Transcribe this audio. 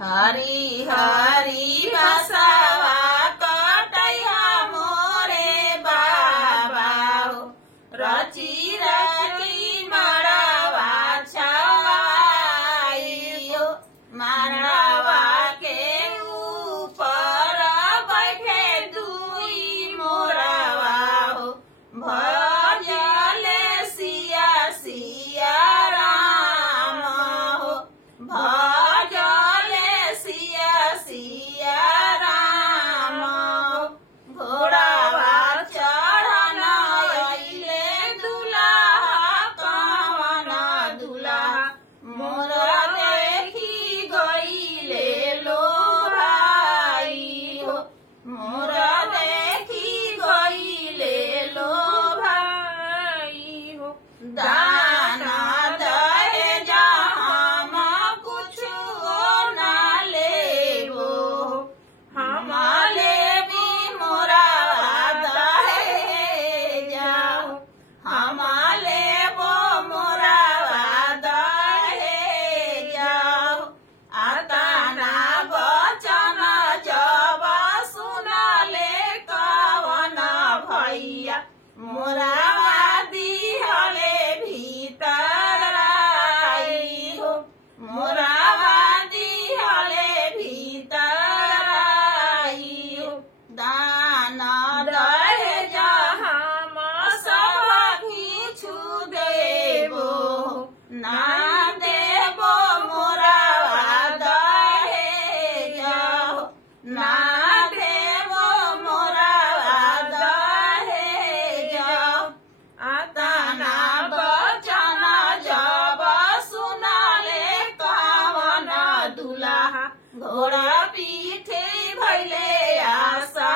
हरी हरी बसवा कटैया मोरे बाबा हो रची रची मड़वा छवाई हो मड़वा के ऊपर बैठे दुई मोरवा हो भजले सिया सिया राम हो भजले सिया सिया राम हो घोड़ावा चढ़न अइले दुल्हा कवन दुल्हा मोर देखी गइले लो भाई हो मोर देखी गइले लो भाई हो दान दहेज हम कुछु ना लेबो हम लेबी मोरा दहेज हम लेबो मोरा दहेज आताना बचन जब सुनले कवन भैया मोरा दिहले भीतर आई हो मोरा दिहले भीतर आई हो दान दहेज हम सब किछु देबो ना देबो मोरा दहेज ना देबो मोरा दहेज आताना बचन जब सुनले कवन दुल्हा घोड़ा पीठे भैले आशा